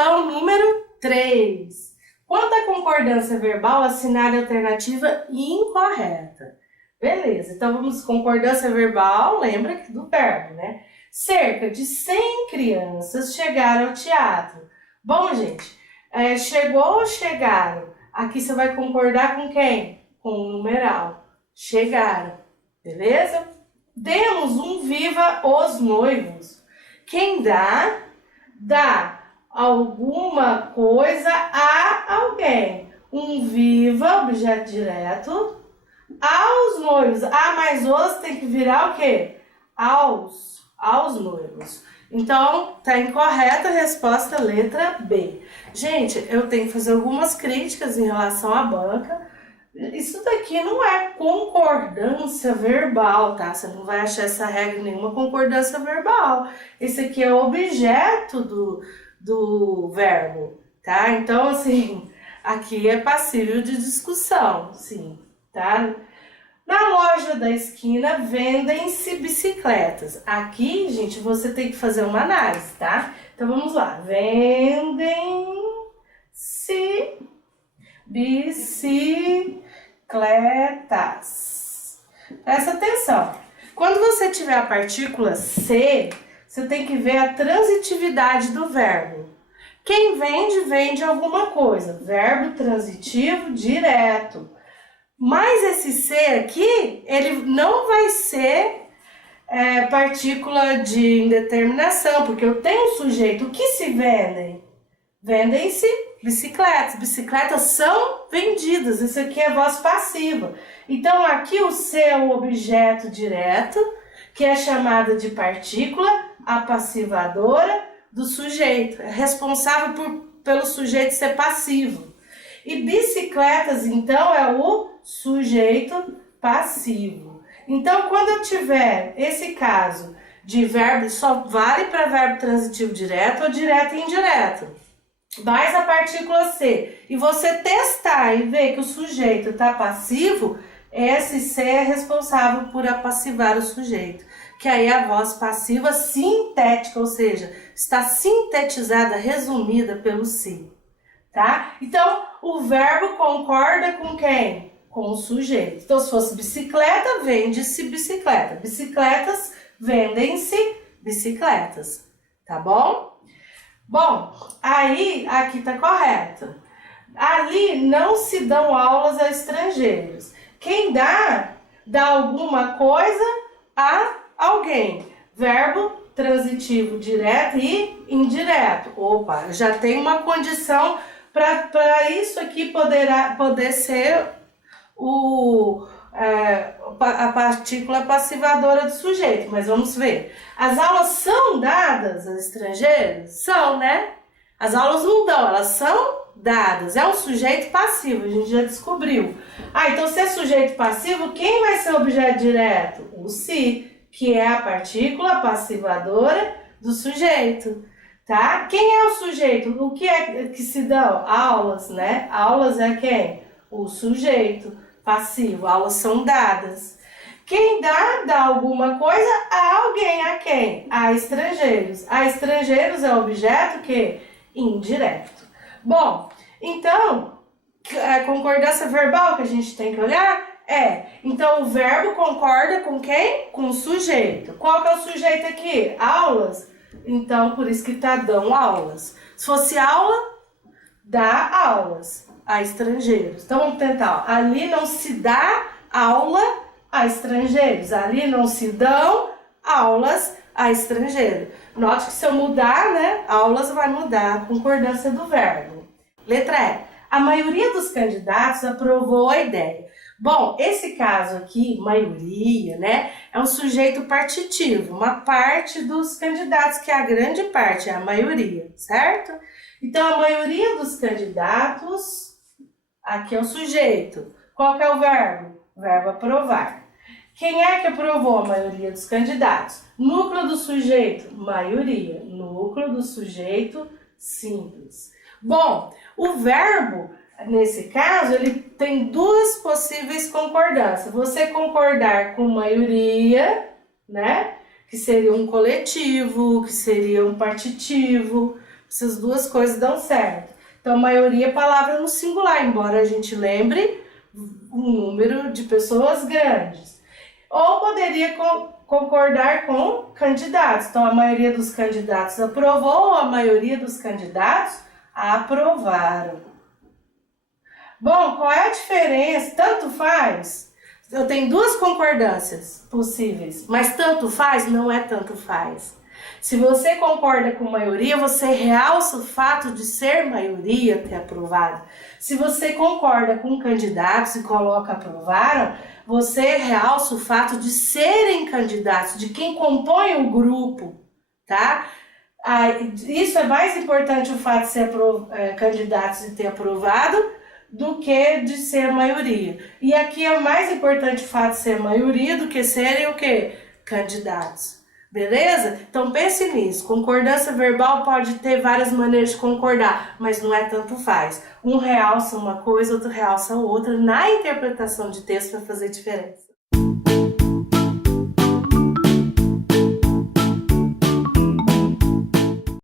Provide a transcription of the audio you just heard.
Questão número 3. Quando a concordância verbal, assinar a alternativa incorreta. Beleza, então vamos concordância verbal, lembra do verbo, né? Cerca de 100 crianças chegaram ao teatro. Bom, gente, chegou ou chegaram? Aqui você vai concordar com quem? Com o numeral. Chegaram, beleza? Demos um viva os noivos. Quem dá alguma coisa a alguém. Um viva, objeto direto, aos noivos. A mais os tem que virar o quê? Aos noivos. Então, tá incorreta a resposta, letra B. Gente, eu tenho que fazer algumas críticas em relação à banca. Isso daqui não é concordância verbal, tá? Você não vai achar essa regra em nenhuma concordância verbal. Esse aqui é o objeto do verbo, tá? Então, assim, aqui é passível de discussão, sim, tá? Na loja da esquina vendem-se bicicletas. Aqui, gente, você tem que fazer uma análise, tá? Então, vamos lá. Vendem-se bicicletas. Presta atenção. Quando você tiver a partícula C, você tem que ver a transitividade do verbo. Quem vende, vende alguma coisa. Verbo transitivo direto. Mas esse C aqui, ele não vai ser partícula de indeterminação, porque eu tenho um sujeito. O que se vendem? Vendem-se bicicletas. Bicicletas são vendidas. Isso aqui é voz passiva. Então, aqui o C é o objeto direto, que é chamada de partícula apassivadora do sujeito. É responsável pelo sujeito ser passivo. E bicicletas, então, é o sujeito passivo. Então, quando eu tiver esse caso de verbo, só vale para verbo transitivo direto ou direto e indireto. Mais a partícula C. E você testar e ver que o sujeito está passivo, esse C é responsável por apassivar o sujeito. Que aí é a voz passiva sintética, ou seja, está sintetizada, resumida pelo C. Tá? Então, o verbo concorda com quem? Com o sujeito. Então, se fosse bicicleta, vende-se bicicleta. Bicicletas, vendem-se bicicletas. Tá bom? Bom, aí, aqui tá correto. Ali não se dão aulas a estrangeiros. Quem dá alguma coisa a alguém. Verbo transitivo direto e indireto. Opa, já tem uma condição para isso aqui poder ser a partícula passivadora do sujeito. Mas vamos ver. As aulas são dadas a estrangeiros? São, né? As aulas não dão, elas são dadas. É um sujeito passivo, a gente já descobriu. Então se é sujeito passivo, quem vai ser o objeto direto? O se, que é a partícula passivadora do sujeito. Tá? Quem é o sujeito? O que é que se dão? Aulas, né? Aulas é quem? O sujeito passivo. Aulas são dadas. Quem dá alguma coisa a alguém. A quem? A estrangeiros. A estrangeiros é o objeto que? Indireto. Bom, então, a concordância verbal que a gente tem que olhar então o verbo concorda com quem? Com o sujeito. Qual que é o sujeito aqui? Aulas. Então, por isso que tá dão aulas. Se fosse aula, dá aulas a estrangeiros. Então, vamos tentar. Ali não se dá aula a estrangeiros. Ali não se dão aulas a estrangeiro. Note que se eu mudar, né, aulas vai mudar a concordância do verbo. Letra E. A maioria dos candidatos aprovou a ideia. Bom, esse caso aqui, maioria, né, é um sujeito partitivo, uma parte dos candidatos, que é a grande parte, é a maioria, certo? Então, a maioria dos candidatos, aqui é o sujeito. Qual que é o verbo? O verbo aprovar. Quem é que aprovou? A maioria dos candidatos. Núcleo do sujeito? Maioria. Núcleo do sujeito, simples. Bom, o verbo, nesse caso, ele tem duas possíveis concordâncias. Você concordar com maioria, né? Que seria um coletivo, que seria um partitivo, Essas duas coisas dão certo. Então, maioria é palavra no singular, embora a gente lembre um número de pessoas grandes. Ou poderia concordar com candidatos. Então, a maioria dos candidatos aprovou, ou a maioria dos candidatos aprovaram. Bom, qual é a diferença? Tanto faz? Eu tenho duas concordâncias possíveis, mas tanto faz não é tanto faz. Se você concorda com maioria, você realça o fato de ser maioria ter aprovado. Se você concorda com candidatos e coloca aprovaram, você realça o fato de serem candidatos, de quem compõe o grupo, tá? Isso é mais importante o fato de ser candidatos e ter aprovado do que de ser maioria. E aqui é mais importante o fato de ser maioria do que serem o quê? Candidatos. Beleza? Então pense nisso. Concordância verbal pode ter várias maneiras de concordar, mas não é tanto faz. Um realça uma coisa, outro realça outra. Na interpretação de texto vai fazer diferença.